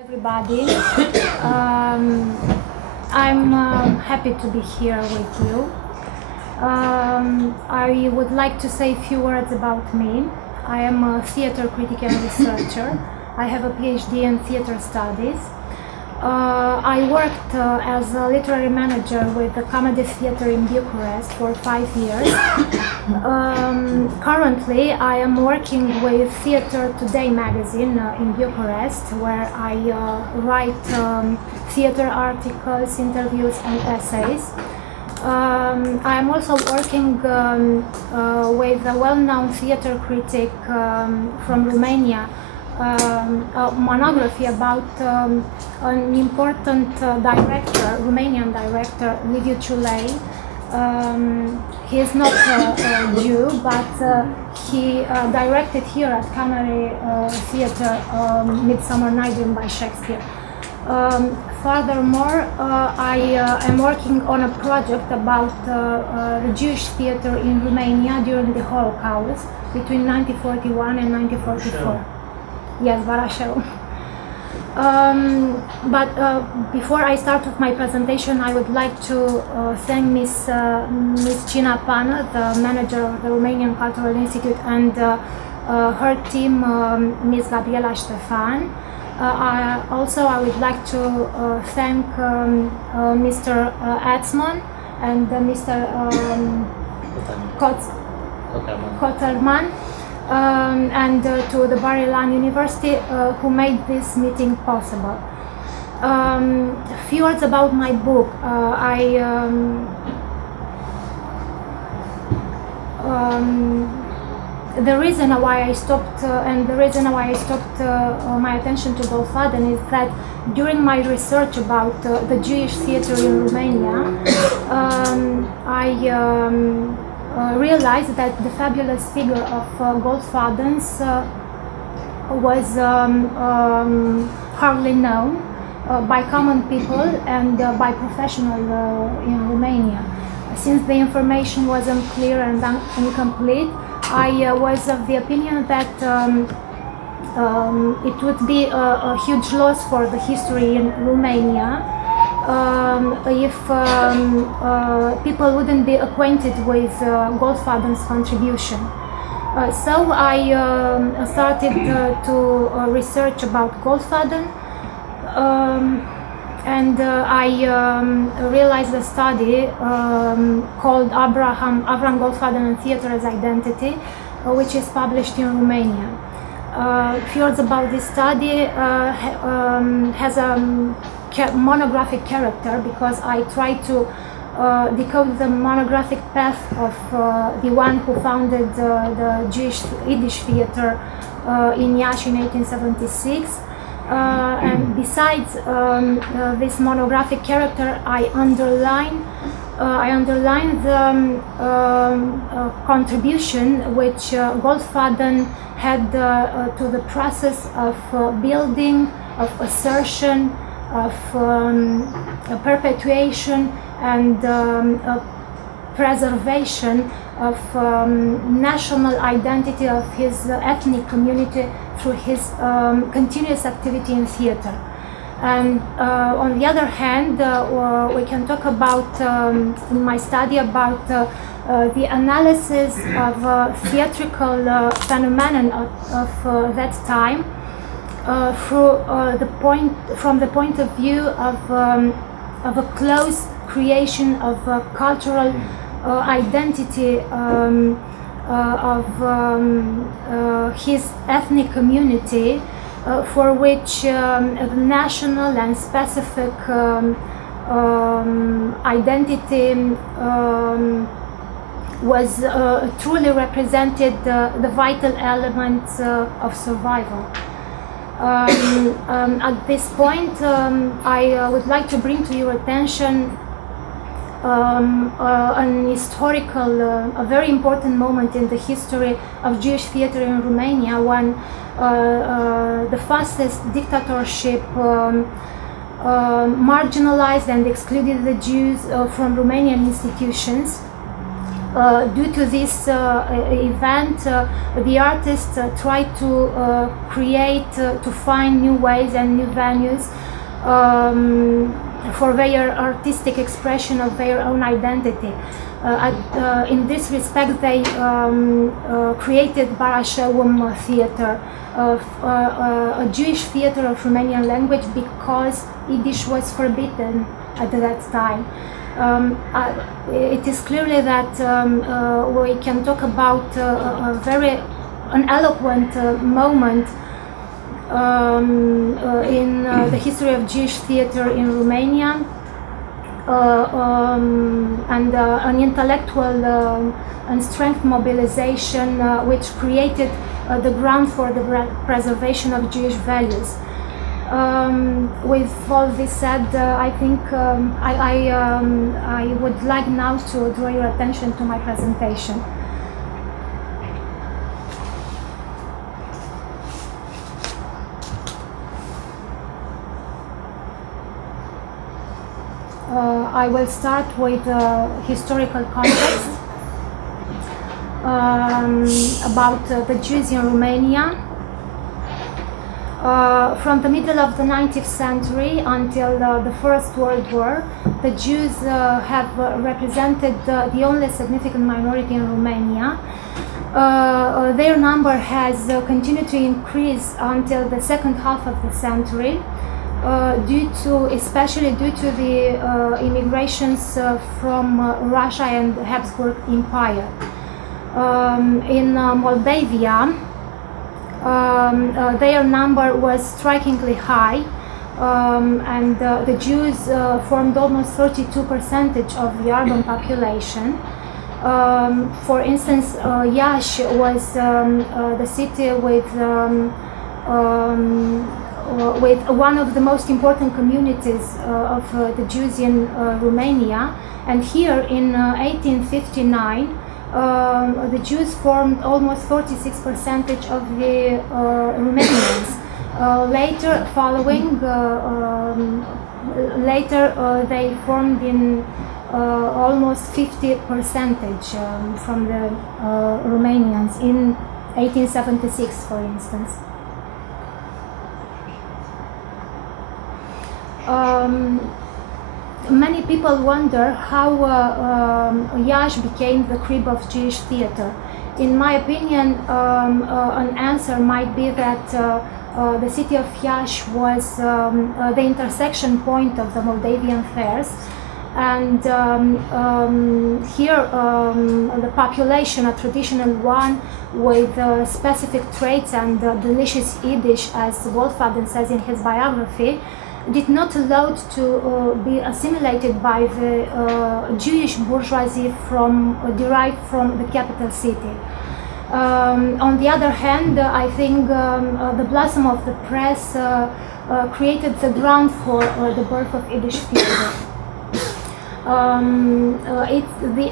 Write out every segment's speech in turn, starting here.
Everybody, I'm happy to be here with you. I would like to say a few words about me. I am a theater critic and researcher. I have a PhD in theater studies. I worked as a literary manager with the Comedy Theater in Bucharest for 5 years. Currently, I am working with Theater Today magazine in Bucharest, where I write theater articles, interviews, and essays. I am also working with a well-known theater critic from Romania, a monography about an important director, Romanian director, Liviu Ciulei. He is not a Jew, but he directed here at Canary Theatre Midsummer Night's Dream by Shakespeare. Furthermore, I am working on a project about the Jewish theatre in Romania during the Holocaust between 1941 and 1944. Yes, Varasheu. But before I start with my presentation, I would like to thank Miss Cina Pană, the manager of the Romanian Cultural Institute, and her team, Miss Gabriela Ștefan. Also, I would like to thank Mr. Atzman and Mr. Kotelman. And to the Bar-Ilan University who made this meeting possible. A few words about my book. The reason why I stopped my attention to Goldfaden is that during my research about the Jewish theater in Romania, I realized that the fabulous figure of Goldfaden's was hardly known by common people and by professionals in Romania. Since the information was unclear and incomplete, I was of the opinion that it would be a huge loss for the history in Romania if people wouldn't be acquainted with Goldfaden's contribution. So I started to research about Goldfaden, and I realized a study called Avram Goldfaden and Theater as Identity, which is published in Romania. A few words about this study. Has a monographic character because I try to decode the monographic path of the one who founded the Jewish Yiddish theater in Iaşi in 1876. And besides this monographic character, I underline the contribution which Goldfaden had to the process of building, of assertion, of perpetuation and preservation of national identity of his ethnic community through his continuous activity in theater. And on the other hand, we can talk about, in my study, about the analysis of theatrical phenomenon of that time from the point of view of a close creation of a cultural identity of his ethnic community, for which the national and specific identity was truly represented the vital elements of survival. At this point, I would like to bring to your attention an historical, a very important moment in the history of Jewish theater in Romania, when the fascist dictatorship marginalized and excluded the Jews from Romanian institutions. Due to this event, the artists tried to create, to find new ways and new venues for their artistic expression of their own identity. In this respect, they created Bar-Ilan theater, a Jewish theater of Romanian language, because Yiddish was forbidden at that time. It is clearly that we can talk about an eloquent moment in the history of Jewish theater in Romania, and an intellectual and strength mobilization which created the ground for the preservation of Jewish values. With all this said, I think I would like now to draw your attention to my presentation. I will start with historical context about the Jews in Romania. From the middle of the 19th century until the First World War, the Jews have represented the only significant minority in Romania. Their number has continued to increase until the second half of the century, especially due to the immigrations from Russia and the Habsburg Empire. In Moldavia, their number was strikingly high, and the Jews formed almost 32% of the urban population. For instance, Iaşi was the city with one of the most important communities of the Jews in Romania, and here in 1859 the Jews formed almost 46% of the Romanians. Later they formed in almost 50% from the Romanians in 1876, for instance. Many people wonder how Iaşi became the crib of Jewish theater. In my opinion, an answer might be that the city of Iaşi was the intersection point of the Moldavian fairs, and here the population, a traditional one with specific traits and delicious Yiddish, as Goldfaden says in his biography, did not allow to be assimilated by the Jewish bourgeoisie derived from the capital city. On the other hand, I think the blossom of the press created the ground for the birth of Yiddish theater.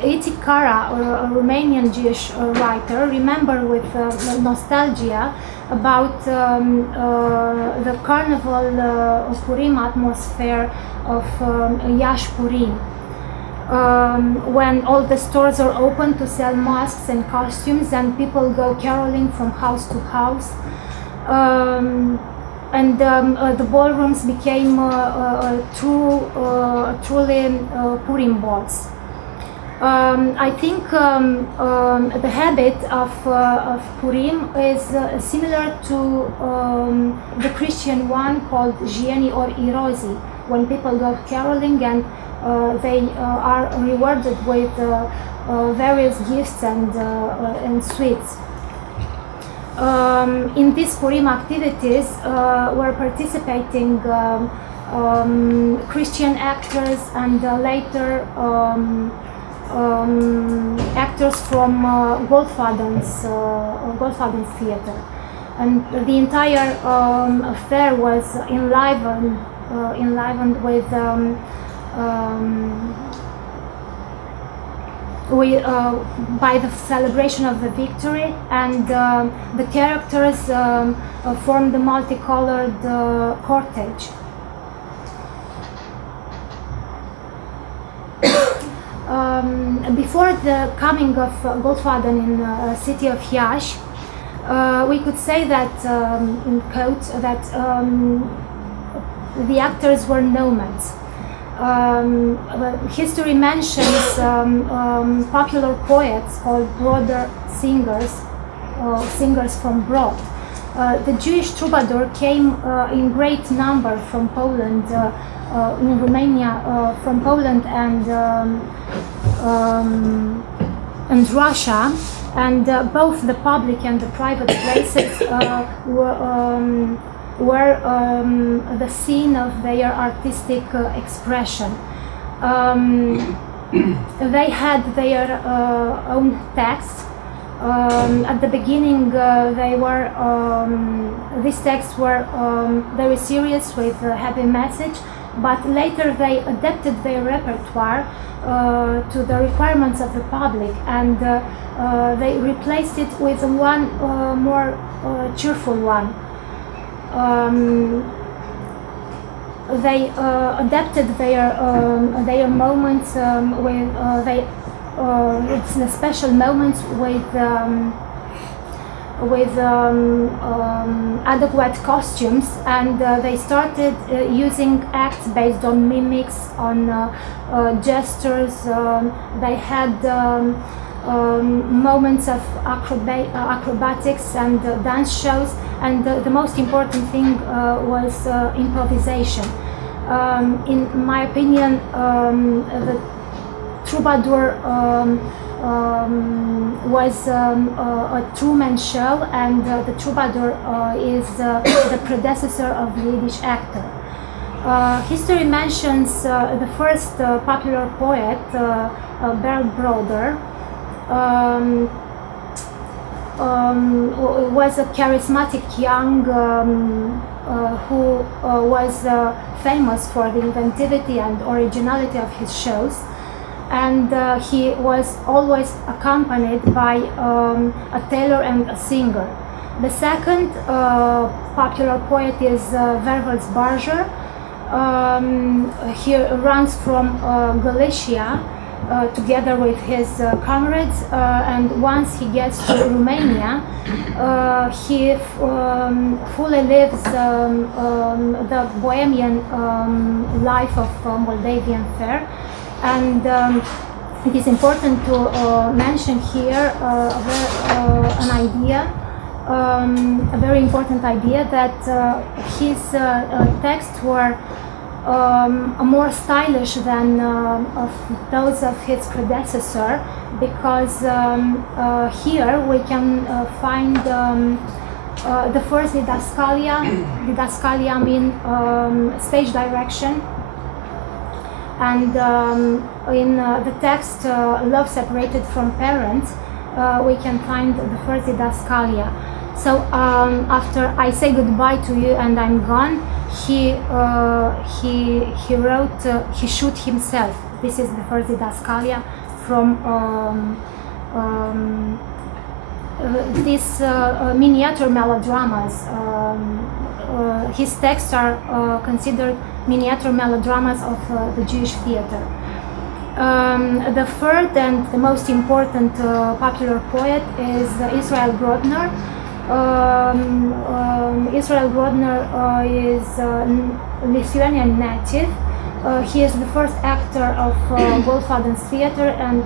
Itzik Kara, a Romanian Jewish writer, remember with nostalgia about the carnival Purim atmosphere of Iaşi Purim, when all the stores are open to sell masks and costumes and people go caroling from house to house. And the ballrooms became truly Purim balls. I think the habit of Purim is similar to the Christian one called Jieni or Irozi, when people go caroling and they are rewarded with various gifts and sweets. In these Purim activities were participating Christian actors and later actors from Goldfaden's theater, and the entire affair was enlivened with by the celebration of the victory, and the characters formed the multicolored cortege. Before the coming of Goldfaden in the city of Iaşi, we could say that, in quote, that the actors were nomads. History mentions popular poets called broader singers, singers from broad. The Jewish troubadour came in great number from Poland, in Romania, from Poland and Russia, and both the public and the private places were the scene of their artistic expression. They had their own texts. At the beginning, these texts were very serious with a heavy message, but later they adapted their repertoire to the requirements of the public, and they replaced it with one more cheerful one. They adapted their moments with the special moments with adequate costumes, and they started using acts based on mimics, on gestures. They had moments of acrobatics and dance shows, and the most important thing was improvisation. In my opinion, the troubadour was a Truman show, and the troubadour is the predecessor of the Yiddish actor. History mentions the first popular poet, ber-broder, was a charismatic young who was famous for the inventivity and originality of his shows, and he was always accompanied by a tailor and a singer. The second popular poet is Vervels Barger. He runs from Galicia together with his comrades, and once he gets to Romania, he fully lives the bohemian life of Moldavian fair. And it is important to mention here an idea, a very important idea, that his texts were more stylish than of those of his predecessor, because here we can find the first didascalia. Didascalia means stage direction, and in the text Love Separated from Parents, we can find the first didascalia. So after I say goodbye to you and I'm gone, he wrote, he shoot himself. This is the first didascalia from these miniature melodramas. His texts are considered miniature melodramas of the Jewish theater. The third and the most important popular poet is Israel Grodner. Israel Grodner is a Lithuanian native. He is the first actor of Goldfaden's theater, and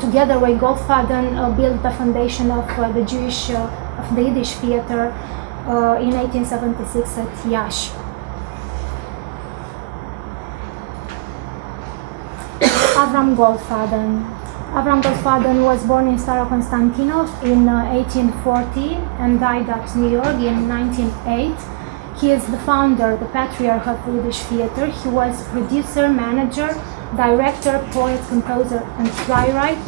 together with Goldfaden built the foundation of the Yiddish theater in 1876 at Iaşi. Avram Goldfaden. Avram Goldfaden was born in Staro-Constantinov in 1840 and died at New York in 1908. He is the founder, the patriarch of Yiddish theater. He was producer, manager, director, poet, composer, and playwright.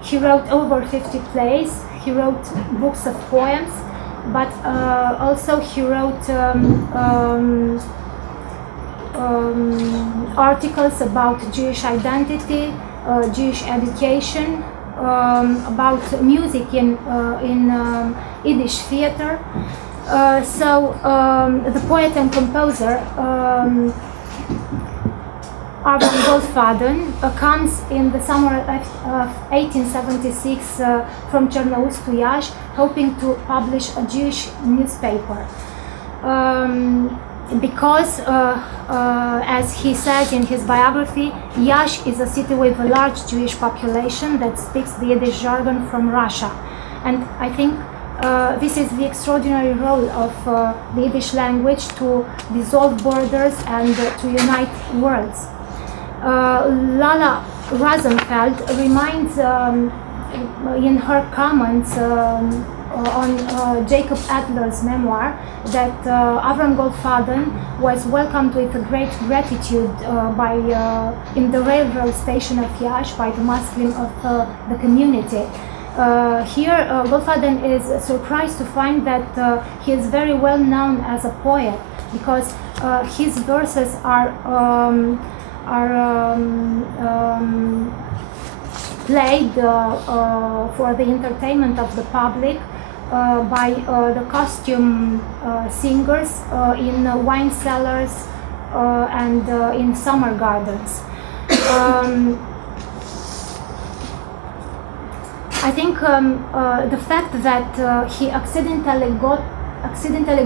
He wrote over 50 plays. He wrote books of poems, but also he wrote articles about Jewish identity, Jewish education, about music in Yiddish theater. So the poet and composer Avram Goldfaden, comes in the summer of 1876 from Chernobyl to Iaşi, hoping to publish a Jewish newspaper. Because, as he said in his biography, Iaşi is a city with a large Jewish population that speaks the Yiddish jargon from Russia. And I think this is the extraordinary role of the Yiddish language to dissolve borders and to unite worlds. Lala Rosenfeld reminds in her comments on Jacob Adler's memoir that Avram Goldfaden was welcomed with a great gratitude in the railroad station of Iaşi by the Muslim of the community. Here, Goldfaden is surprised to find that he is very well known as a poet because his verses are played for the entertainment of the public by the costume singers in wine cellars and in summer gardens. I think the fact that he accidentally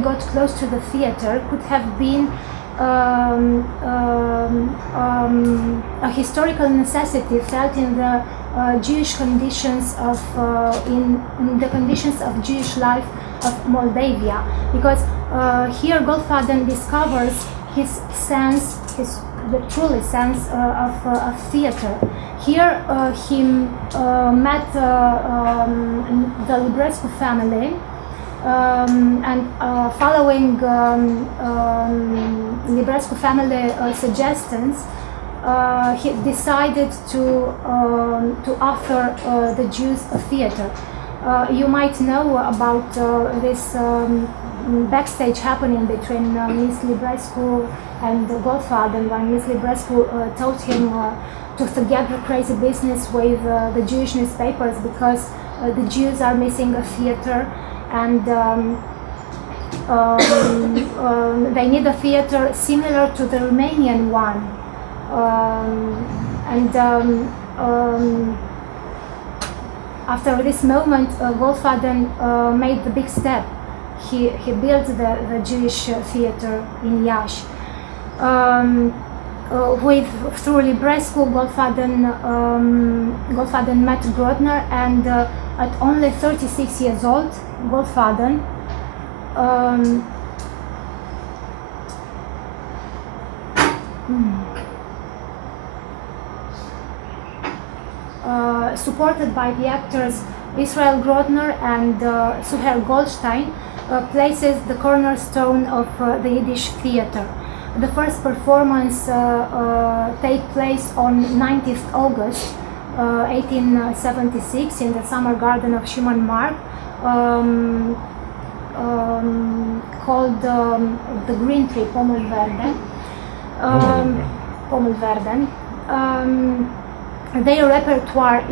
got close to the theater could have been a historical necessity felt in the Jewish conditions of in the conditions of Jewish life of Moldavia, because here Goldfaden discovers his sense, the truly sense of theater. Here he met the Librescu family, and following Librescu family suggestions, he decided to offer the Jews a theater. You might know about this backstage happening between Miss Librescu and Goldfaden, when Miss Librescu told him to forget the crazy business with the Jewish newspapers because the Jews are missing a theater and they need a theater similar to the Romanian one. After this moment, Goldfaden made the big step. He built the Jewish theater in Iaşi. Through Librescu, Goldfaden met Grodner, and at only 36 years old, Goldfaden supported by the actors Israel Grodner and Suher Goldstein, places the cornerstone of the Yiddish theater. The first performance takes place on 19th August 1876 in the summer garden of Schumann Mark, called the Green Tree, Pommelverden. Their repertoire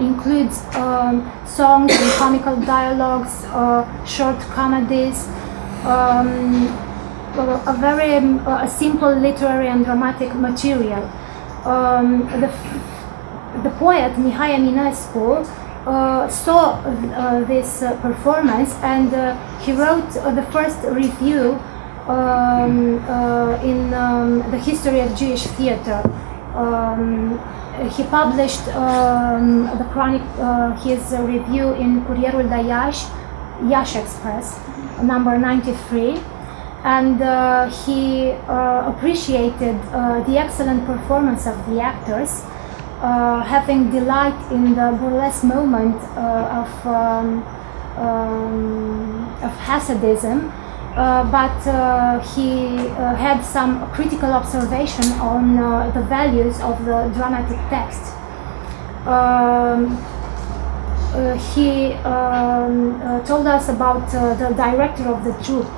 includes songs and comical dialogues, short comedies, a very simple literary and dramatic material. The poet Mihai Eminescu saw this performance, and he wrote the first review in the history of Jewish theater. He published his review in Curierul de Iași, Iași Express, number 93, and he appreciated the excellent performance of the actors, having delight in the burlesque moment of Hasidism. But he had some critical observation on the values of the dramatic text. He told us about the director of the troupe,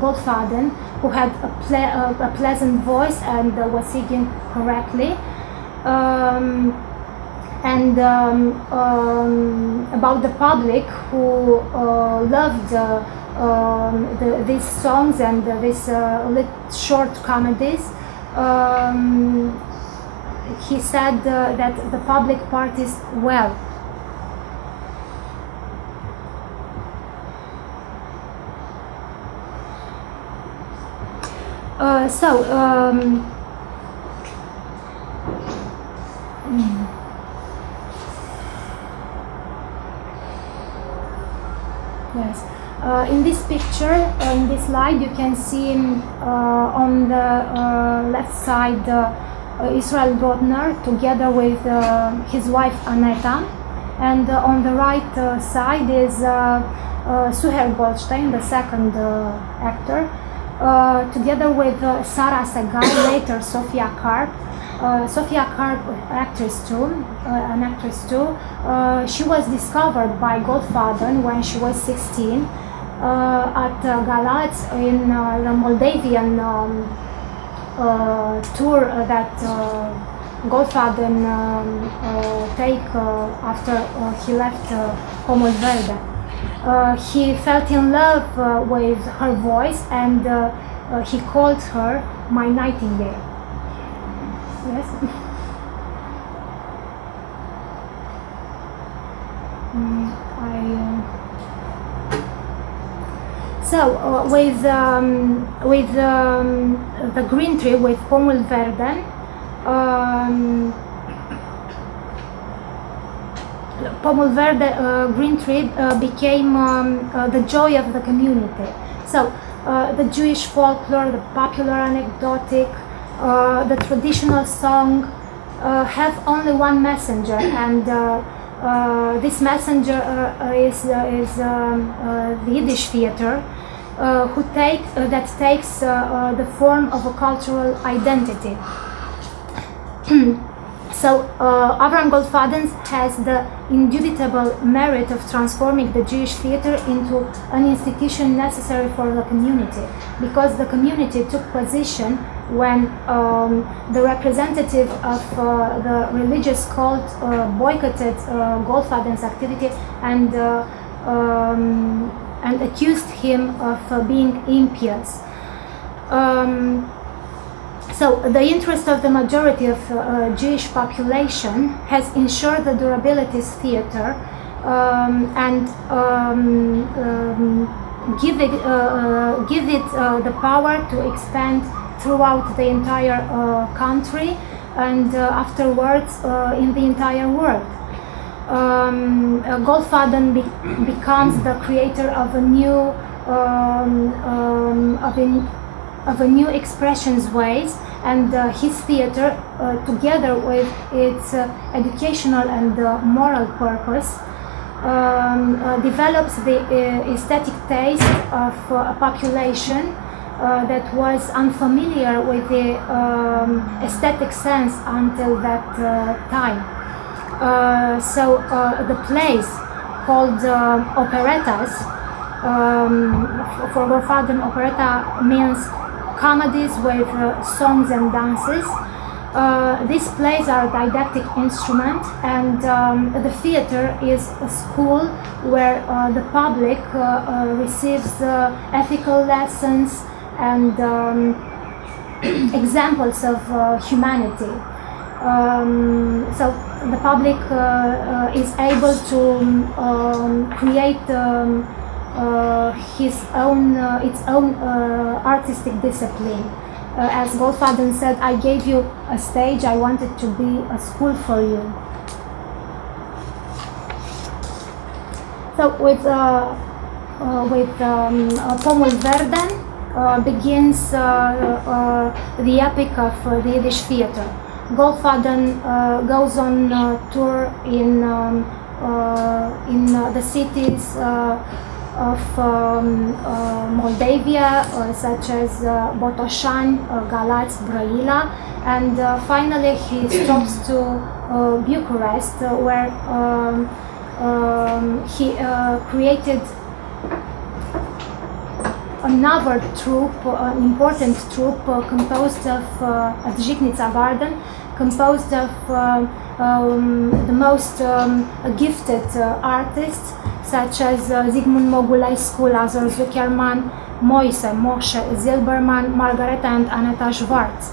Goldfaden, who had a pleasant voice and was singing correctly. And about the public who loved these songs and these short comedies. he said that the public parties well. Yes. In this picture, in this slide, you can see on the left side Israel Brodner together with his wife Aneta, and on the right side is Suher Goldstein, the second actor, together with Sarah Segal, later Sofia Karp. Sofia Karp, an actress too. She was discovered by Goldfaden when she was 16 at Galați in the Moldavian tour that Goldfaden take after he left Pomul Verde. He felt in love with her voice, and he called her my nightingale. Yes. With the green tree, with Pomul Verde, Pomul Verde green tree became the joy of the community. So the Jewish folklore, the popular anecdotic, the traditional song have only one messenger, and this messenger is the Yiddish theater, that takes the form of a cultural identity. So Avram Goldfaden has the indubitable merit of transforming the Jewish theater into an institution necessary for the community, because the community took position when the representative of the religious cult boycotted Goldfaden's activity and accused him of being impious. So the interest of the majority of Jewish population has ensured the durability of theater and give it the power to expand throughout the entire country and afterwards in the entire world. Goldfaden becomes the creator of a new expressions ways, and his theater, together with its educational and moral purpose, develops the aesthetic taste of a population that was unfamiliar with the aesthetic sense until that time. So the plays called operettas, for Goldfaden, operetta means comedies with songs and dances. These plays are a didactic instrument, and the theater is a school where the public receives ethical lessons and examples of humanity. So the public is able to create its own artistic discipline. As Goldfaden said, I gave you a stage, I wanted to be a school for you. So with Pomul Verde begins the epic of the Yiddish theater. Goldfaden goes on tour in the cities of Moldavia, such as Botoșani, Galați, Bar-Ilan, and finally he stops to Bucharest, where he created another troupe, an important troupe composed of at Žitnica Garden, composed of the most gifted artists, such as Zygmunt Mogulescu, Lazar Zuckerman, Moshe Zilberman, Margareta and Aneta Schwartz.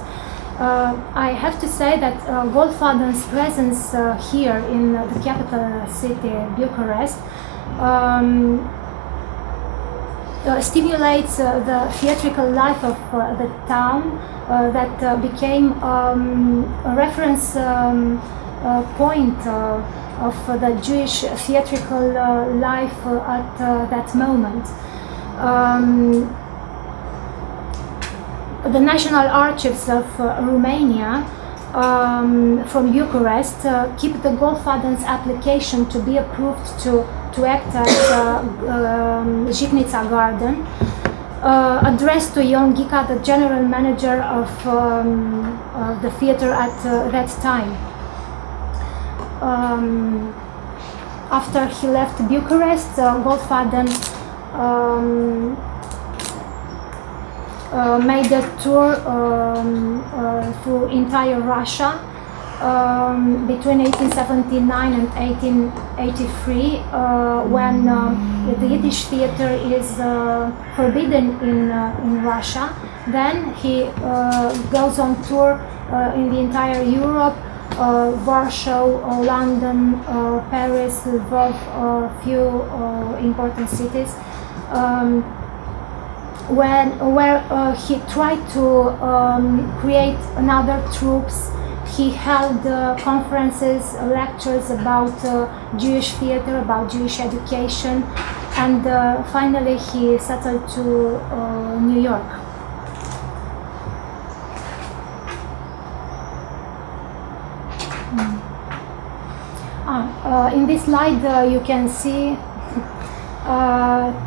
I have to say that Goldfaden's presence here in the capital city, Bucharest, stimulates the theatrical life of the town that became a reference point of the Jewish theatrical life at that moment. The National Archives of Romania from Bucharest keep the Goldfaden's application to be approved to act as Jitnica Garden, addressed to Ion Ghica, the general manager of the theater at that time. After he left Bucharest, Goldfaden made a tour through entire Russia between 1879 and 1883, when the Yiddish theater is forbidden in Russia. Then he goes on tour in the entire Europe, Warsaw, London, Paris, Lvov, a few important cities, where he tried to create another troops. He held conferences, lectures about Jewish theater, about Jewish education, and finally he settled to New York. In this slide you can see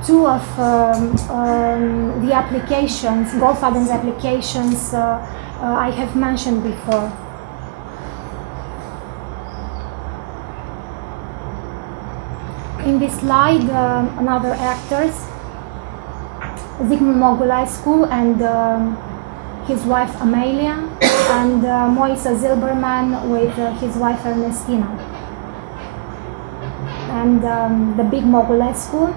two of the applications, Goldfaden's applications I have mentioned before. In this slide, another actors, Zygmunt Mogulescu and his wife Amelia, and Moise Zilberman with his wife Ernestina. And the big Mogulescu,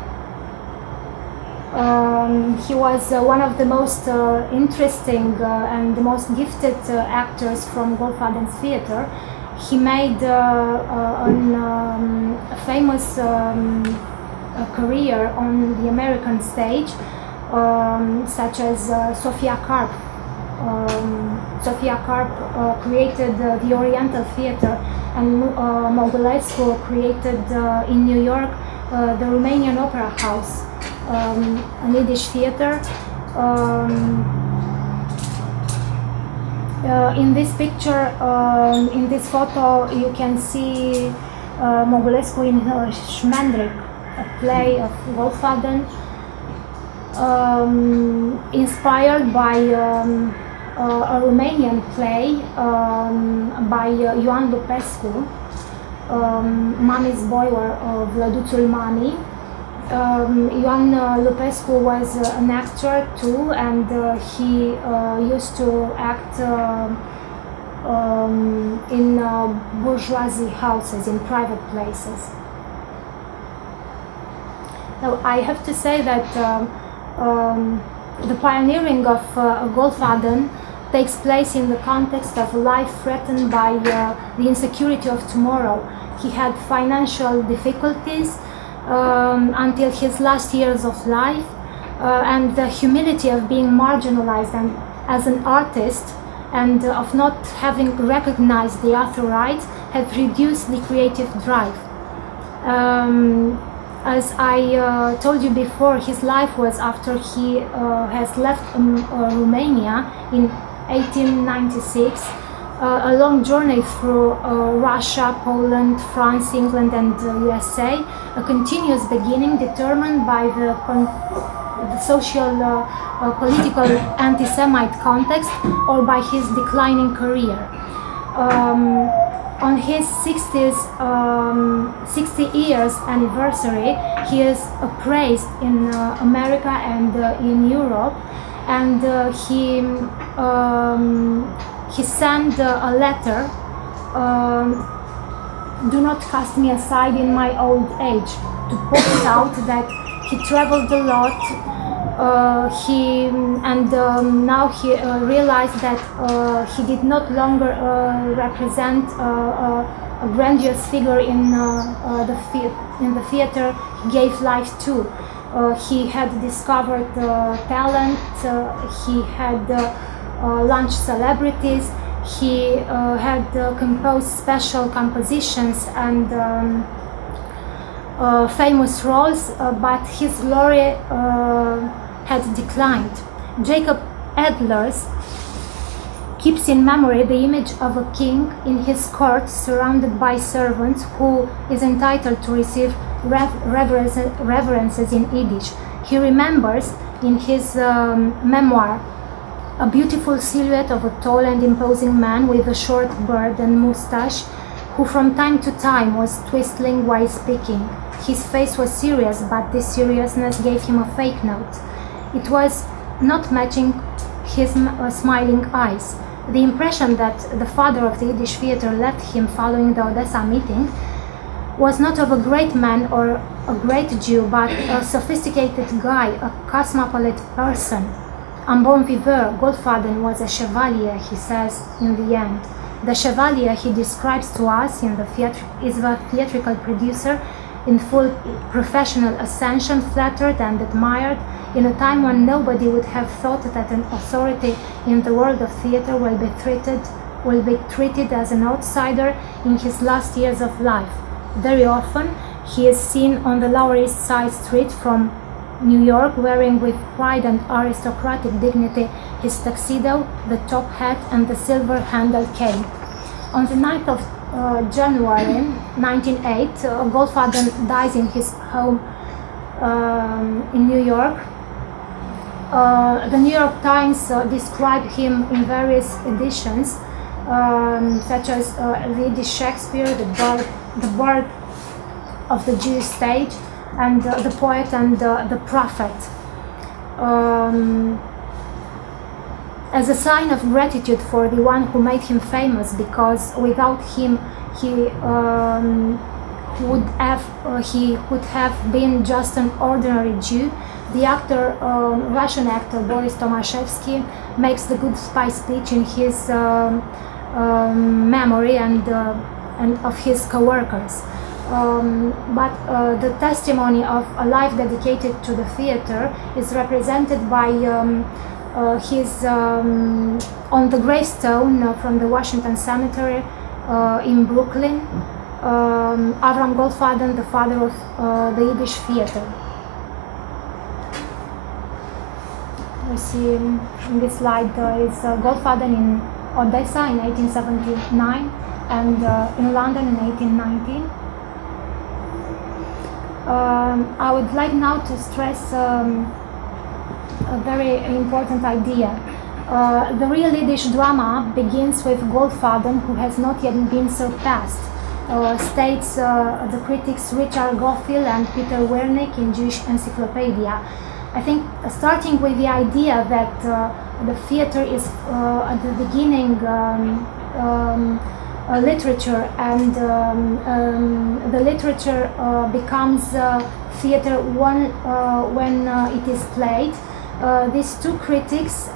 he was one of the most interesting and the most gifted actors from Goldfaden's theater. He made a famous career on the American stage, such as Sofia Karp. Sofia Karp created the Oriental Theater, and Mogulescu created in New York the Romanian Opera House, an Yiddish theater. In this picture, in this photo, you can see Mogulescu in Schmendrick, a play of Goldfaden, inspired by a Romanian play by Ioan Lupescu, Mami's Boy or Vlăduțul Mami. Ioan Lupescu was an actor too, and he used to act in bourgeoisie houses, in private places. Now, I have to say that the pioneering of Goldfaden takes place in the context of a life threatened by the insecurity of tomorrow. He had financial difficulties until his last years of life, and the humility of being marginalized and as an artist and of not having recognized the author rights had reduced the creative drive. As I told you before, his life was after he has left Romania in 1896, a long journey through Russia, Poland, France, England and USA, a continuous beginning determined by the social, political anti-Semite context or by his declining career. On his 60 years anniversary, he is appraised in America and in Europe, and he sent a letter, "Do not cast me aside in my old age," to point out that he traveled a lot, Now he realized that he did not longer represent a grandiose figure in the theater he gave life to. He had discovered talent, he had launched celebrities, he had composed special compositions and famous roles, but his glory had declined. Jacob Adler's keeps in memory the image of a king in his court surrounded by servants who is entitled to receive reverences in Yiddish. He remembers in his memoir a beautiful silhouette of a tall and imposing man with a short beard and moustache who from time to time was twiddling while speaking. His face was serious, but this seriousness gave him a fake note. It was not matching his smiling eyes. The impression that the father of the Yiddish theater left him following the Odessa meeting was not of a great man or a great Jew, but a sophisticated guy, a cosmopolitan person. Un bon viveur, Goldfaden was a chevalier, he says in the end. The chevalier he describes to us is the theatrical producer in full professional ascension, flattered and admired in a time when nobody would have thought that an authority in the world of theater will be treated as an outsider in his last years of life. Very often he is seen on the Lower East Side street from New York wearing with pride and aristocratic dignity his tuxedo, the top hat and the silver-handled cane. On the 9th of January 1908, Goldfaden dies in his home in New York. The New York Times described him in various editions, such as the Yiddish Shakespeare, the Bard of the Jewish stage, and the poet and the prophet. As a sign of gratitude for the one who made him famous, because without him he would have been just an ordinary Jew. The actor, Russian actor Boris Tomaszewski, makes the Good Spy speech in his memory and of his co-workers. But the testimony of a life dedicated to the theater is represented by his on the gravestone from the Washington Cemetery in Brooklyn, Avram Goldfaden, the father of the Yiddish theater. We see in this slide is Goldfaden in Odessa in 1879 and in London in 1819. I would like now to stress a very important idea. The real Yiddish drama begins with Goldfaden, who has not yet been surpassed, states the critics Richard Goffil and Peter Wernick in Jewish Encyclopedia. I think starting with the idea that the theater is at the beginning literature, and the literature becomes theater when it is played. These two critics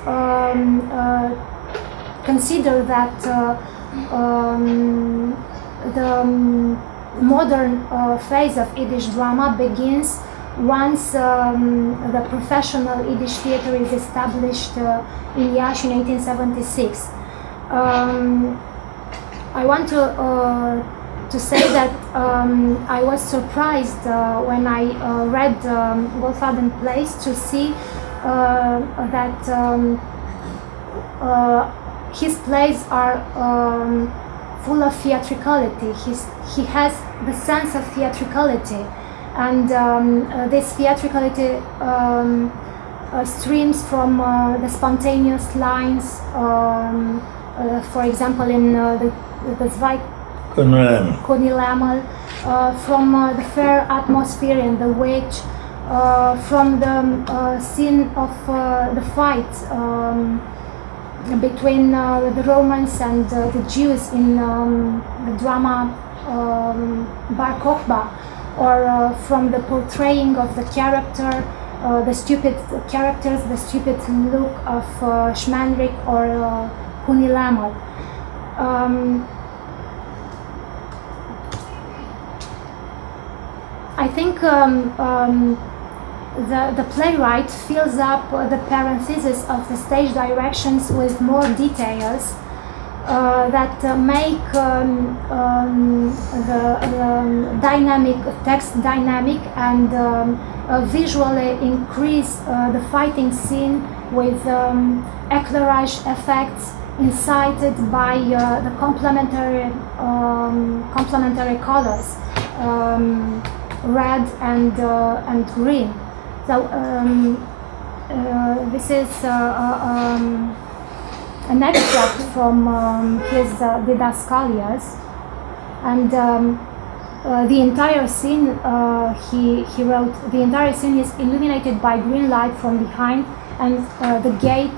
consider that the modern phase of Yiddish drama begins once the professional Yiddish theater is established in Iaşi in 1876. I want to say that I was surprised when I read Goldfaden plays to see that his plays are full of theatricality. He has the sense of theatricality, and this theatricality streams from the spontaneous lines. For example, in the Zweig Kunilamel, from the fair atmosphere in The Witch, from the scene of the fight between the Romans and the Jews in the drama Bar Kokhba, or from the portraying of the character the stupid characters, the stupid look of Schmandrick or Huni Lamel. I think the playwright fills up the parentheses of the stage directions with more details that make the dynamic text dynamic and visually increase the fighting scene with éclairage effects incited by the complementary colors, red and green. So this is an extract from his Didascalias, and the entire scene he wrote. The entire scene is illuminated by green light from behind, and the gate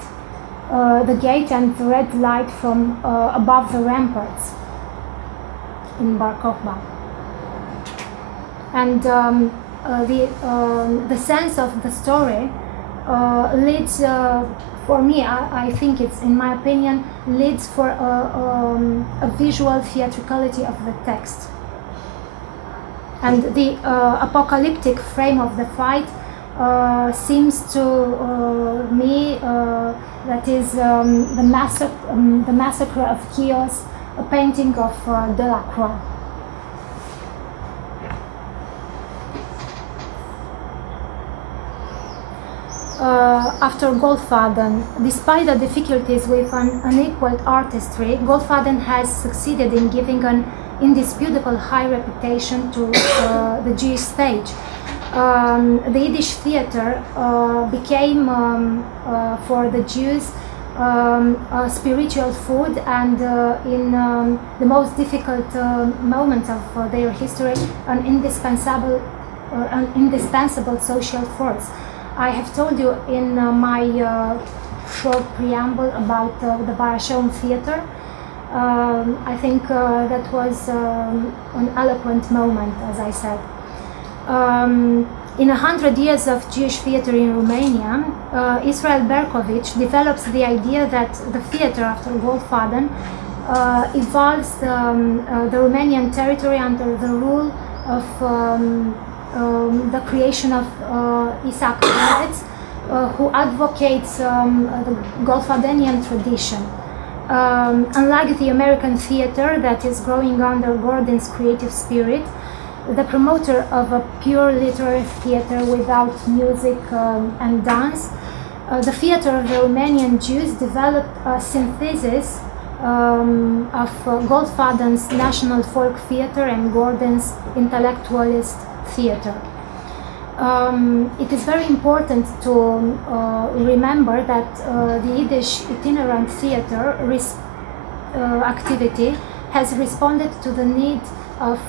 and red light from above the ramparts in Bar Kokhba. And the sense of the story leads, for me, I think it's, in my opinion, leads for a visual theatricality of the text. And the apocalyptic frame of the fight seems to me that is the massacre of Chios, a painting of Delacroix. After Goldfaden, despite the difficulties with an unequaled artistry, Goldfaden has succeeded in giving an indisputable high reputation to the Jewish stage. The Yiddish theater became for the Jews spiritual food, and in the most difficult moments of their history, an indispensable social force. I have told you in my short preamble about the Bar-Ilan theater. I think that was an eloquent moment, as I said. In 100 years of Jewish theater in Romania, Israel Berkovich develops the idea that the theater after Goldfaden evolves the Romanian territory under the rule of the creation of Isaac Peretz, who advocates the Goldfadenian tradition. Unlike the American theater that is growing under Gordon's creative spirit, the promoter of a pure literary theater without music and dance, the theater of the Romanian Jews developed a synthesis of Goldfaden's national folk theater and Gordon's intellectualist theater. It is very important to remember that the Yiddish itinerant theater activity has responded to the need of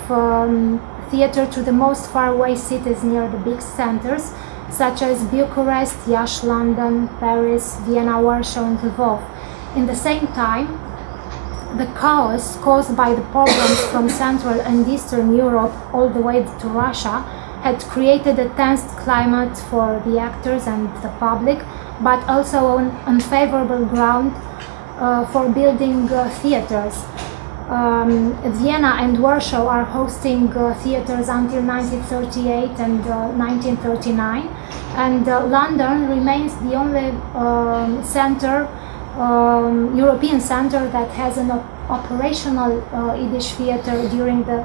theater to the most faraway cities near the big centers, such as Bucharest, Iaşi, London, Paris, Vienna, Warsaw, and Lvov. In the same time, the chaos caused by the pogroms from Central and Eastern Europe all the way to Russia had created a tense climate for the actors and the public, but also an unfavorable ground for building theaters. Vienna and Warsaw are hosting theaters until 1938 and 1939, and London remains the only European center that has an operational Yiddish theater during the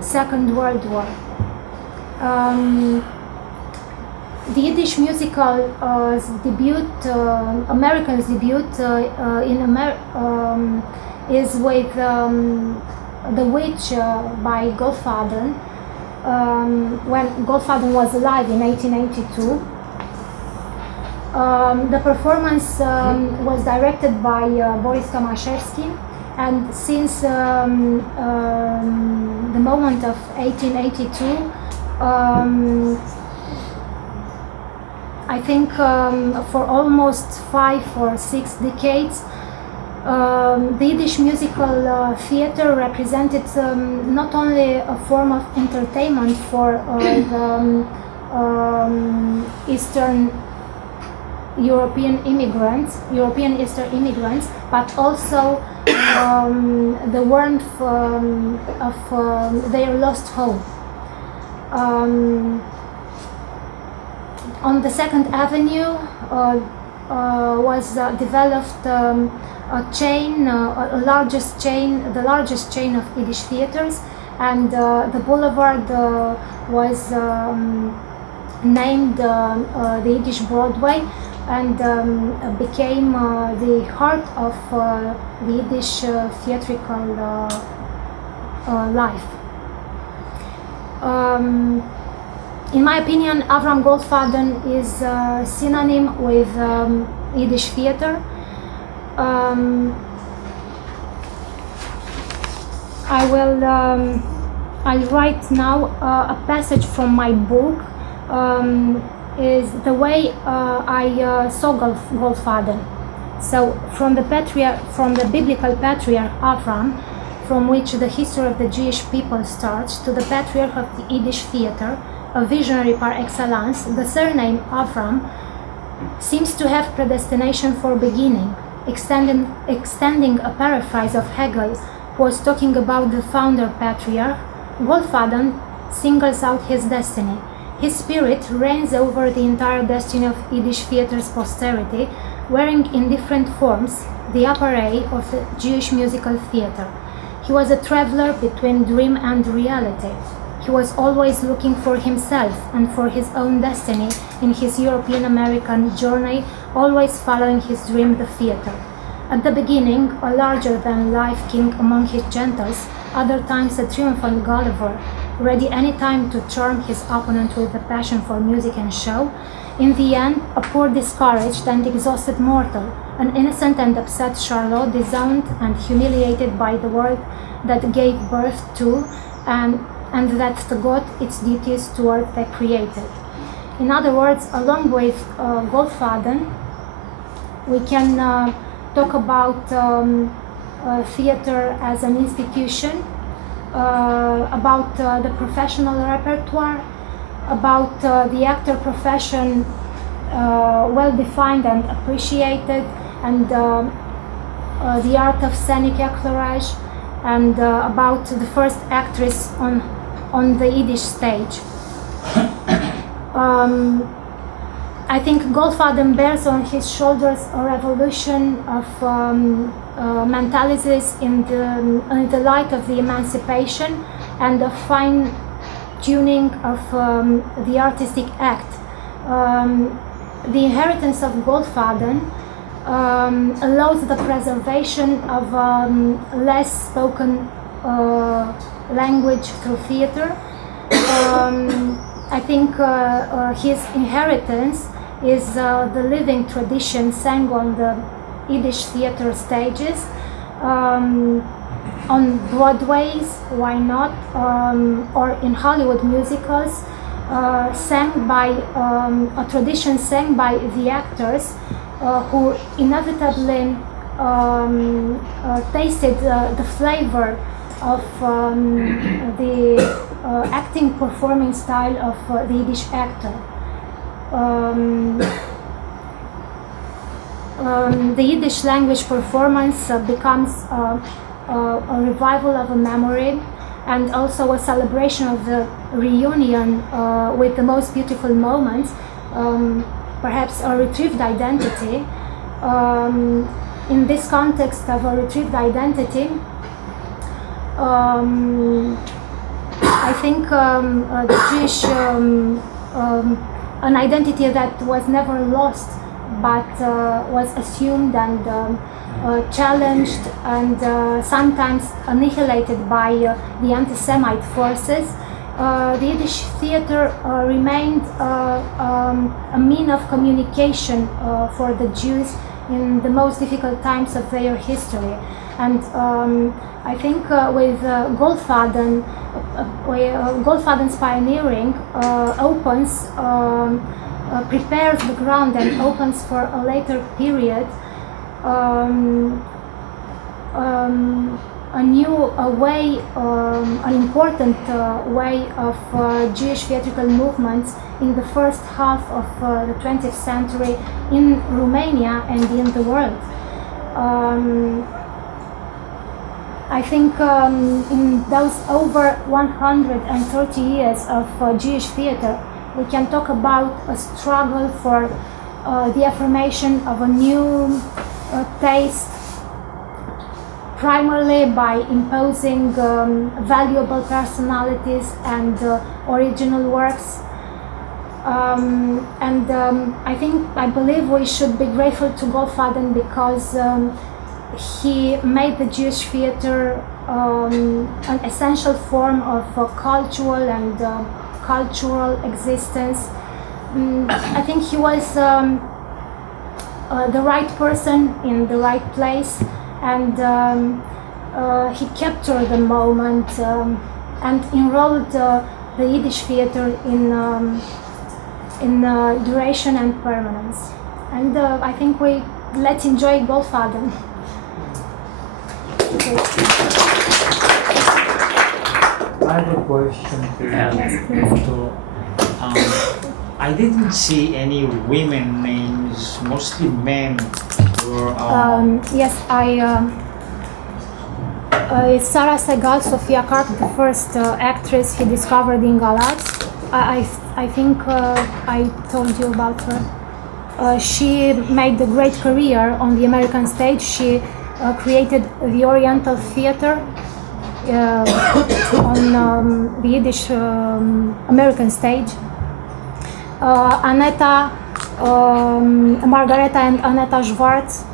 Second World War. The Yiddish musical American's debut is with The Witch by Goldfaden, when Goldfaden was alive in 1882. The performance was directed by Boris Tomaszewski, and since the moment of 1882, I think for almost 5 or 6 decades, the Yiddish musical theater represented not only a form of entertainment for the Eastern European Eastern immigrants, but also the warmth of their lost home. On the Second Avenue was developed a chain, the largest chain of Yiddish theaters, and the boulevard was named the Yiddish Broadway, and became the heart of the Yiddish theatrical life. In my opinion, Avram Goldfaden is a synonym with Yiddish theater. I'll write now a passage from my book. Is the way I saw Goldfaden. So from the biblical patriarch Avram, from which the history of the Jewish people starts, to the patriarch of the Yiddish theater, a visionary par excellence, the surname Avram seems to have predestination for beginning, extending a paraphrase of Hegel, who was talking about the founder patriarch. Goldfaden singles out his destiny. His spirit reigns over the entire destiny of Yiddish theater's posterity, wearing in different forms the appareil of the Jewish musical theater. He was a traveler between dream and reality. He was always looking for himself and for his own destiny in his European-American journey, always following his dream, the theater. At the beginning, a larger-than-life king among his gentles, other times a triumphant Gulliver, ready any time to charm his opponent with a passion for music and show, in the end, a poor, discouraged and exhausted mortal, an innocent and upset Charlot, disowned and humiliated by the world that gave birth to and that forgot its duties toward the created. In other words, along with Goldfaden, we can talk about theater as an institution, about the professional repertoire, about the actor profession well defined and appreciated, and the art of scenic éclairage, and about the first actress on the Yiddish stage. I think Goldfaden bears on his shoulders a revolution of mentalities in the light of the emancipation and a fine tuning of the artistic act. The inheritance of Goldfaden allows the preservation of less spoken language through theater. I think his inheritance is the living tradition sang on the Yiddish theater stages, on Broadways, why not, or in Hollywood musicals, sang by a tradition sang by the actors who inevitably tasted the flavor of the acting performing style of the Yiddish actor. The Yiddish language performance becomes a revival of a memory and also a celebration of the reunion with the most beautiful moments, perhaps a retrieved identity. In this context of a retrieved identity, I think the Jewish, an identity that was never lost, but was assumed and challenged and sometimes annihilated by the anti-Semite forces. The Yiddish theater remained a mean of communication for the Jews in the most difficult times of their history. And I think with Goldfaden's pioneering prepares the ground and opens for a later period a new way, an important way of Jewish theatrical movements in the first half of the 20th century in Romania and in the world. I think in those over 130 years of Jewish theater, we can talk about a struggle for the affirmation of a new taste, primarily by imposing valuable personalities and original works. I believe we should be grateful to Goldfaden because he made the Jewish theater an essential form of cultural and cultural existence. I think he was the right person in the right place, and he captured the moment and enrolled the Yiddish theater in duration and permanence. And I think let's enjoy Goldfaden. I have a question to you. Yes, please. I didn't see any women names, mostly men. Yes, Sarah Segal, Sofia Karp, the first actress he discovered in Galați. I think I told you about her. She made a great career on the American stage. She created the Oriental Theater on the Yiddish American stage. Margareta and Aneta Schwartz.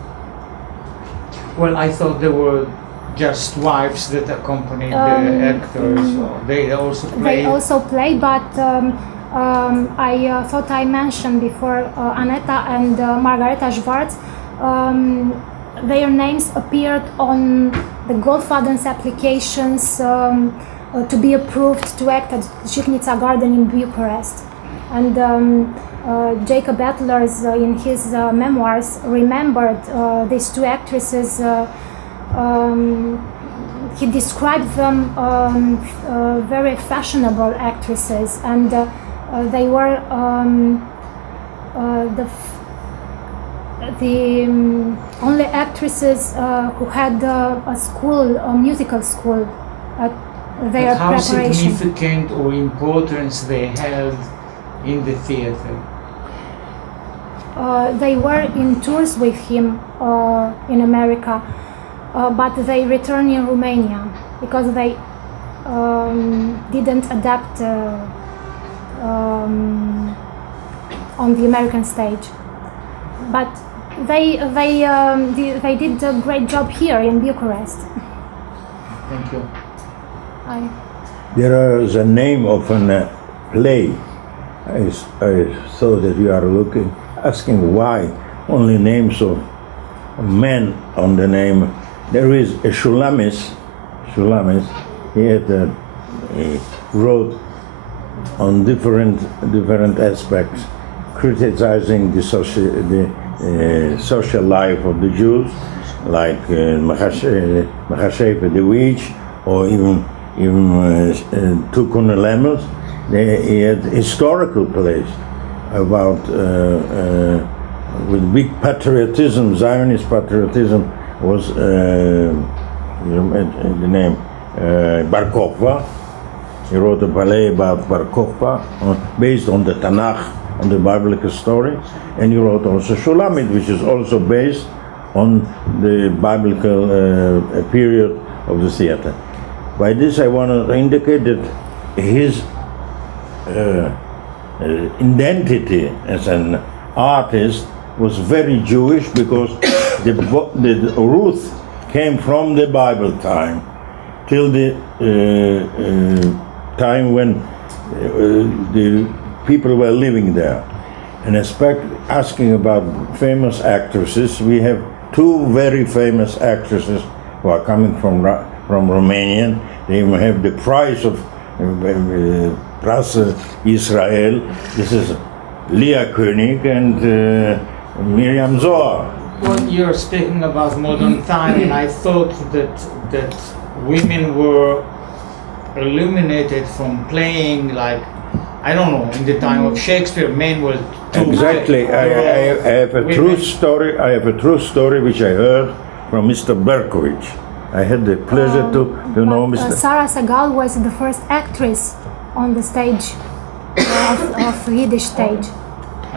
Well, I thought they were just wives that accompanied the actors. They also play. They also play, but I thought I mentioned before Aneta and Margareta Schwartz. Their names appeared on the Goldfaden's applications to be approved to act at Žitnica Garden in Bucharest. And Jacob Atler's, in his memoirs, remembered these two actresses. He described them very fashionable actresses, and they were the only actresses who had a school, a musical school, at their how preparation. Significant or importance they held in the theater? They were in tours with him in America, but they returned in Romania because they didn't adapt on the American stage. But they did a great job here in Bucharest. Thank you. There is a name of a play. I saw that you are asking why only names of men on the name. There is a Shulamis. He wrote on different aspects, criticizing the social life of the Jews, like Mahashepa the witch, or even Tukun Lemels. He had historical plays about with big patriotism, Zionist patriotism. Was the name Bar Kokhba. He wrote a ballet about Bar Kokhba based on the Tanakh, on the biblical story, and he wrote also Shulamit, which is also based on the biblical period of the theater. By this I want to indicate that his identity as an artist was very Jewish, because the Ruth came from the Bible time till the time when the people were living there. And asking about famous actresses, we have two very famous actresses who are coming from Romanian. They have the prize of Pras Israel. This is Leah Koenig and Miriam Zohar. Well, you're speaking about modern time, and I thought that women were eliminated from playing, like, I don't know, in the time of Shakespeare, men were too Exactly. I have a women. true story. I have a true story which I heard from Mr. Berkovich. I had the pleasure to know Mr. Sarah Segal was the first actress on the stage of Yiddish stage.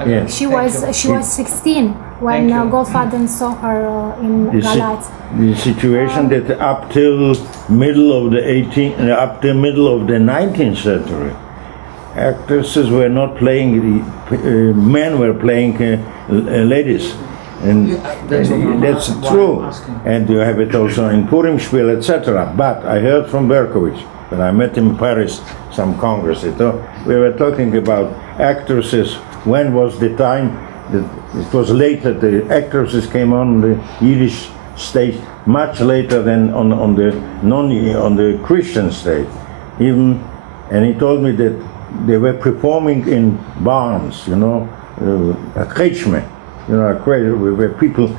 Yes. She was 16 when Thank you. Goldfaden saw her in Galatz. The situation that up till middle of the 19th century, actresses were not playing. Men were playing ladies, and that's true. And you have it also in Purimspiel, etc. But I heard from Berkovich when I met him in Paris, some congress. We were talking about actresses. When was the time that it was later? The actresses came on the Yiddish stage much later than on the Christian stage. Even, and he told me that they were performing in barns, a kretschme, where people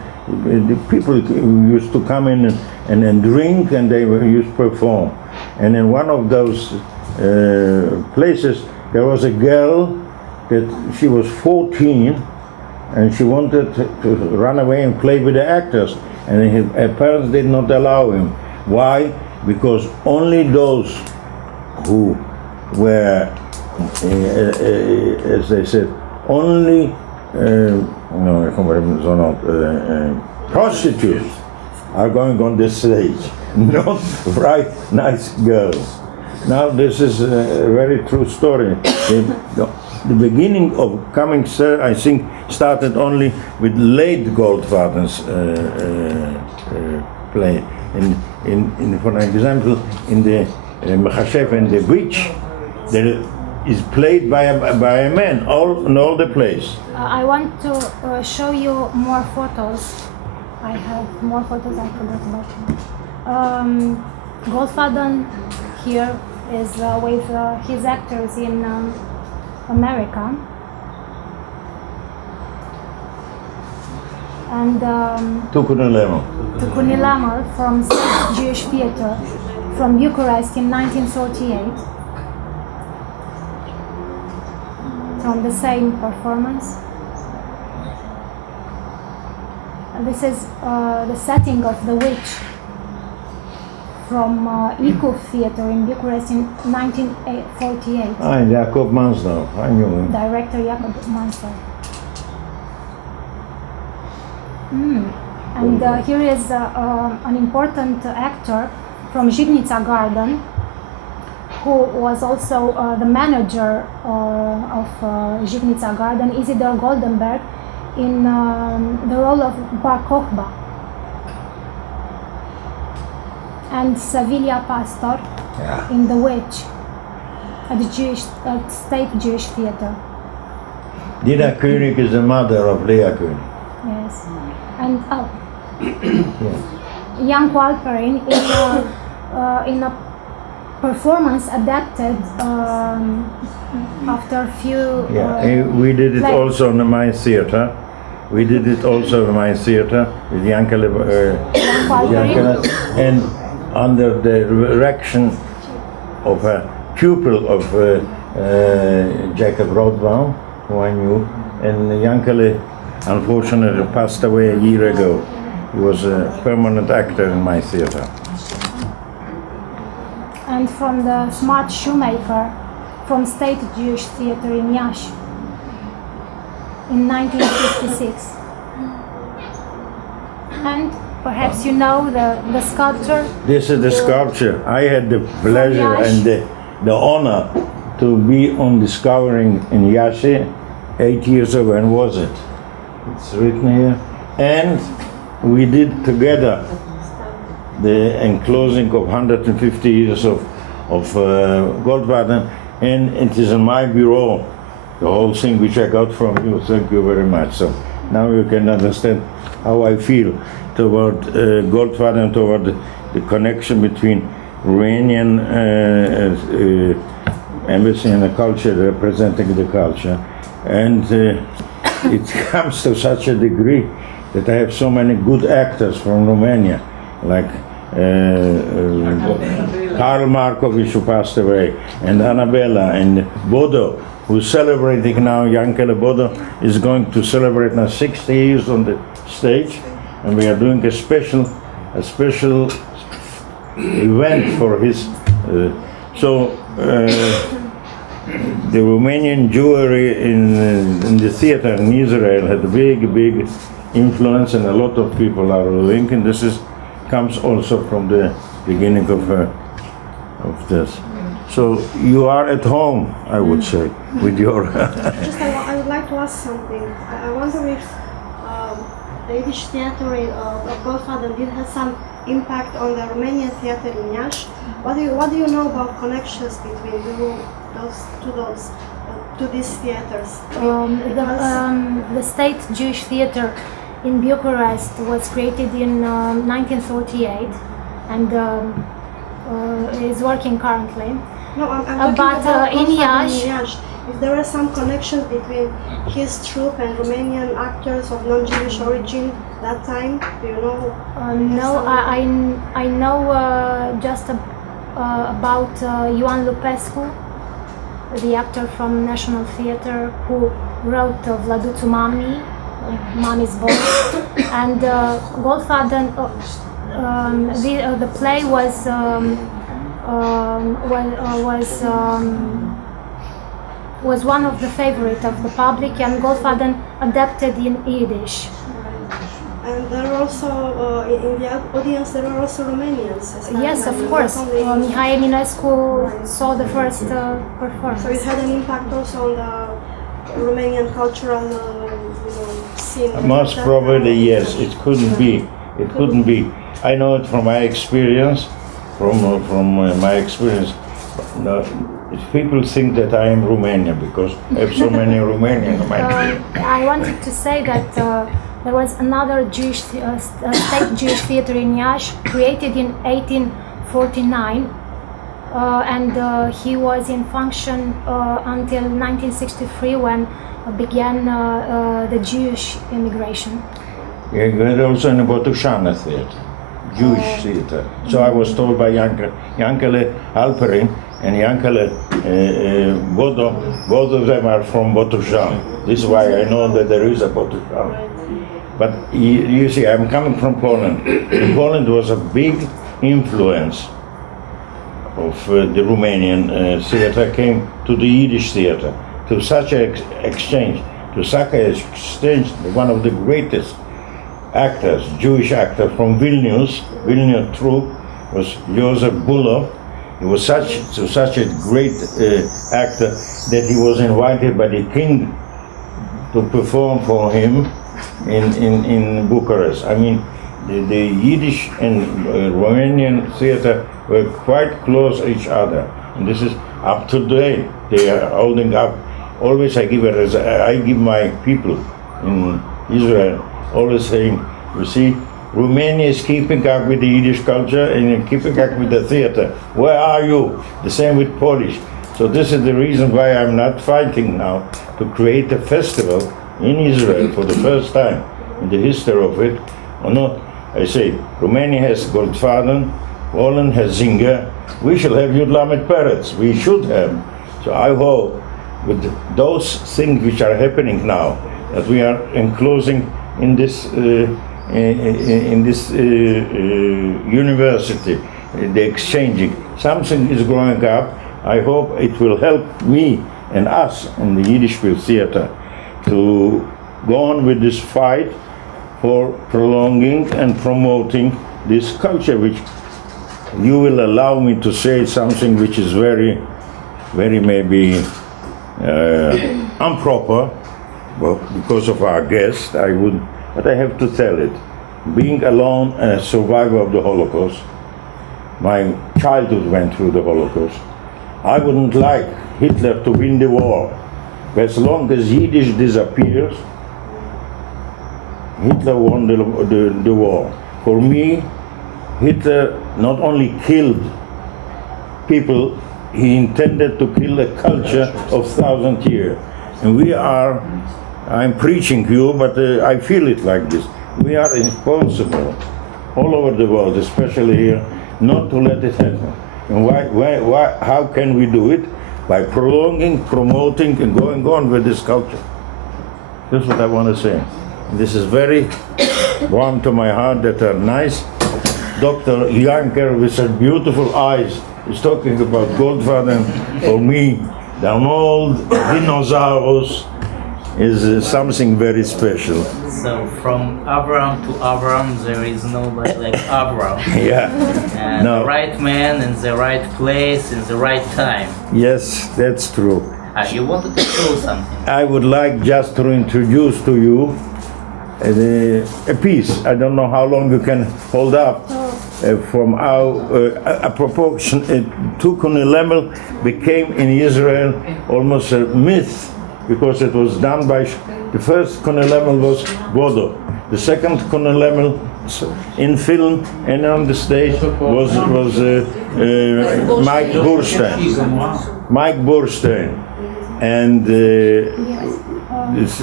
used to come in and drink, and they used to perform. And in one of those places, there was a girl that she was 14, and she wanted to run away and play with the actors, and her parents did not allow him. Why? Because only those who were, as they said, only prostitutes are going on this stage, not bright, nice girls. Now this is a very true story. The beginning of coming, sir, I think, started only with late Goldfaden's play. For example, in the Mechashev and the Witch, there is played by a man in all the plays. I want to show you more photos. I have more photos I forgot about them. Goldfaden here is with his actors in America. And Tukuni Lemel from State Jewish Theater from Bucharest in 1938. From the same performance. This is the setting of The Witch from Mincu Theater in Bucharest in 1948. Jakob Mansdorf, I knew him. Director Jakob Mansdorf. And here is an important actor from Żibnica Garden, who was also the manager of Żibnica Garden, Isidor Goldenberg, in the role of Bar Kochba. And Sevilla Pastor in The Witch at the State Jewish Theater. Dina König is the mother of Lea König. Yes. And Jan Walperin in a performance adapted after a few. We did it plays. also in my theater. We did it also in my theater with Yankele, and under the direction of a pupil of Jacob Rothbaum, who I knew, and Yankele unfortunately passed away a year ago. He was a permanent actor in my theater. And from the Smart Shoemaker from State Jewish Theater in Iaşi in 1956. And perhaps you know the sculpture. This is the sculpture. I had the pleasure and the honor to be on discovering in Iaşi 8 years ago. When was it? It's written here. And we did together the enclosing of 150 years of Goldfaden, and it is in my bureau, the whole thing which I got from you. Thank you very much. So now you can understand how I feel toward Goldfaden, toward the connection between Romanian embassy and the culture, representing the culture. And it comes to such a degree that I have so many good actors from Romania, like Karl Markovich, who passed away, and Annabella, and Bodo, who's celebrating now. Yankele Bodo is going to celebrate now 60 years on the stage, and we are doing a special event for his. The Romanian Jewry in the theater in Israel had a big influence, and a lot of people are linking. This comes also from the beginning of this. So you are at home, I would say, with your. I would like to ask something. I wonder if the Yiddish theater of Goldfaden did have some impact on the Romanian theater in Iași. What do you know about connections between these theaters? The State Jewish Theater in Bucharest was created in 1948 and is working currently. No, I'm talking But about in Goldfaden Iași, if there are some connections between his troupe and Romanian actors of non-Jewish origin that time, do you know? no, I know just about Ioan Lupescu, the actor from National Theatre, who wrote Vlăduțul Mami, Mommy's Voice, and Goldfaden. The play was one of the favorite of the public, and Goldfaden adapted in Yiddish. And there are also, in the audience, there are also Romanians. Yes, of course. Mihai Eminescu saw the first performance. So it had an impact also on the Romanian cultural scene. Most probably, yes. It couldn't be. It couldn't be. I know it from my experience. From my experience. If people think that I am Romanian because I have so many Romanian. I wanted to say that there was another Jewish state Jewish theater in Iași created in 1849, and he was in function until 1963 when began the Jewish immigration. Yeah, but also in the Botușana theater, Jewish theater. So I was told by Yankele Alperin and Yankele Bodo, both of them are from Botușan. This is why I know that there is a Botușan. But you see, I'm coming from Poland. Poland was a big influence of the Romanian theater, came to the Yiddish theater, to such an exchange, one of the greatest actors, Jewish actor from Vilnius troupe was Joseph Bulov. He was such a great actor that he was invited by the king to perform for him in Bucharest. I mean, the Yiddish and Romanian theater were quite close each other, and this is up to today. They are holding up. Always I give my people in Israel always saying, you see, Romania is keeping up with the Yiddish culture and keeping up with the theater. Where are you? The same with Polish. So this is the reason why I'm not fighting now to create a festival in Israel for the first time in the history of it. Or not, I say, Romania has Goldfaden, Poland has Zinger. We shall have Yud Lamed Peretz. We should have. So I hope with those things which are happening now, that we are enclosing in this university, the exchanging. Something is growing up. I hope it will help me and us in the Yiddish theater to go on with this fight for prolonging and promoting this culture, which you will allow me to say something which is very, very maybe improper, well, because of our guest, but I have to tell it. Being alone a survivor of the Holocaust, my childhood went through the Holocaust. I wouldn't like Hitler to win the war. But as long as Yiddish disappears, Hitler won the war. For me, Hitler not only killed people, he intended to kill a culture of 1,000 years. And I'm preaching you, but I feel it like this. We are responsible all over the world, especially here, not to let it happen. And why, how can we do it? By prolonging, promoting, and going on with this culture. That's what I want to say. This is very warm to my heart that a nice Dr. Yanker with her beautiful eyes is talking about Goldfaden. For me, the old dinosaurs is something very special. So from Avram to Avram, there is nobody like Avram. Yeah. And No. the right man in the right place in the right time. Yes, that's true. You wanted to show something. I would like just to introduce to you a piece. I don't know how long you can hold up. From how a proportion, Tukun Lemel became in Israel almost a myth, because it was done by, the first Kunelemel was Bodo, the second Kunelemel in film and on the stage was Mike Burstein. Mike Burstein. And this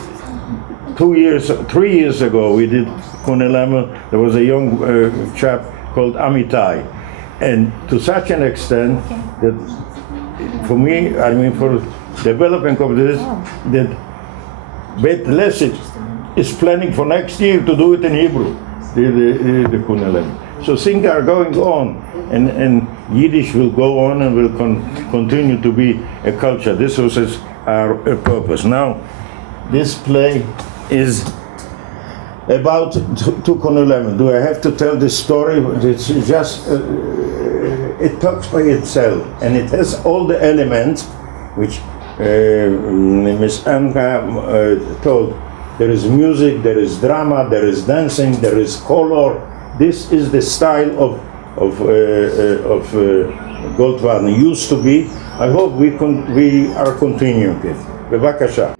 3 years ago we did Kunelemel. There was a young chap called Amitai, and to such an extent that for me, I mean for developing of this, that Bet Lesit is planning for next year to do it in Hebrew, the Kunelem. So things are going on, and Yiddish will go on and will continue to be a culture. This was our purpose. Now, this play is about Tukun 11. Do I have to tell this story? It's just, it talks by itself, and it has all the elements which Ms. Anca told. There is music, there is drama, there is dancing, there is color. This is the style of Goldfaden used to be. I hope we are continuing it. Bevakasha.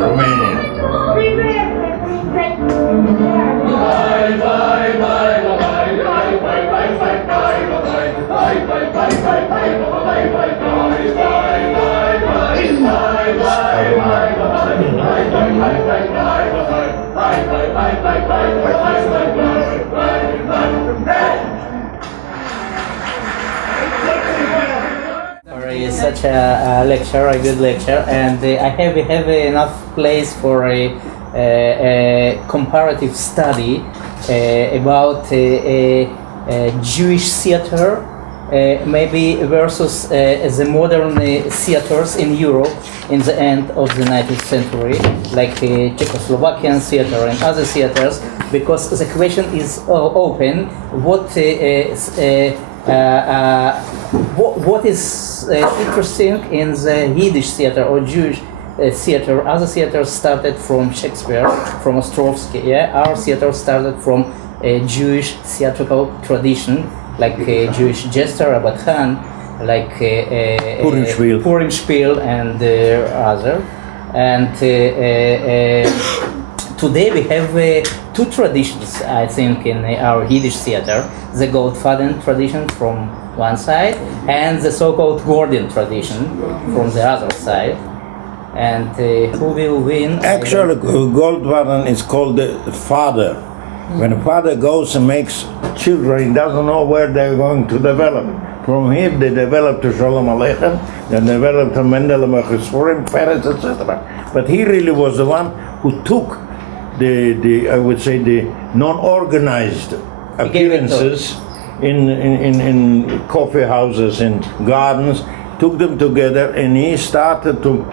Romanian. Such a lecture, a good lecture, and I have enough place for a comparative study about Jewish theater maybe versus the modern theaters in Europe in the end of the 19th century, like Czechoslovakian theater and other theaters, because the question is open: what is interesting in the Yiddish theater or Jewish theater? Other theaters started from Shakespeare, from Ostrovsky. Yeah, our theater started from a Jewish theatrical tradition, like Jewish jester, Rabbi Khan, like Purim Spiel and other. And today we have two traditions, I think, in our Yiddish theater: the Goldfaden tradition from one side, and the so-called Gordian tradition from the other side. And who will win? Actually, Goldfaden is called the father. When a father goes and makes children, he doesn't know where they're going to develop. From him, they developed to Shalom Aleichem, they developed to Mendel, Mechesforim, Peretz, etc. But he really was the one who took the I would say, the non-organized appearances in coffee houses, in gardens, took them together, and he started to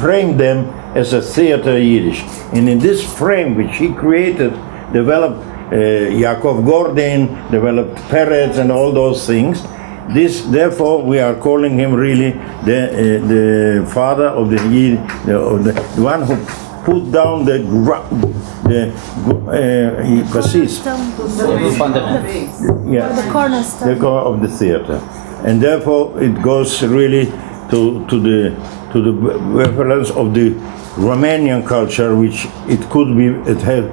frame them as a theater Yiddish. And in this frame, which he created, developed Yaakov Gordin, developed Peretz and all those things. This, therefore, we are calling him really the father of the Yid, the one who put down the cornerstone of the theater, and therefore it goes really to the reference of the Romanian culture, which it could be, it had.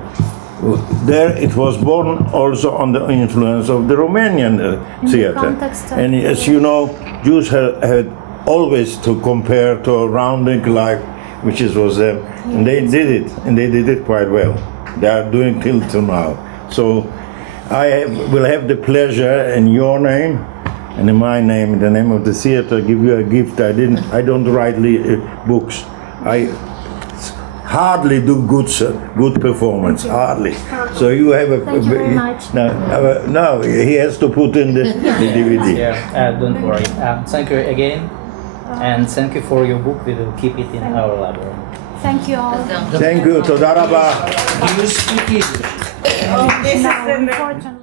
There it was born also on the influence of the Romanian theater. And as you know, Jews had always to compare to a rounding life, which was them. And they did it, and they did it quite well. They are doing till now. So I will have the pleasure in your name and in my name, in the name of the theater, give you a gift. I don't write books. I hardly do good performance, hardly. So you have a. Thank you very much. No, he has to put in the DVD. Yeah, don't worry. Thank you again, and thank you for your book. We will keep it in our library. Thank you all. Thank you. Toda rabah. Do you speak Yiddish? No, unfortunately.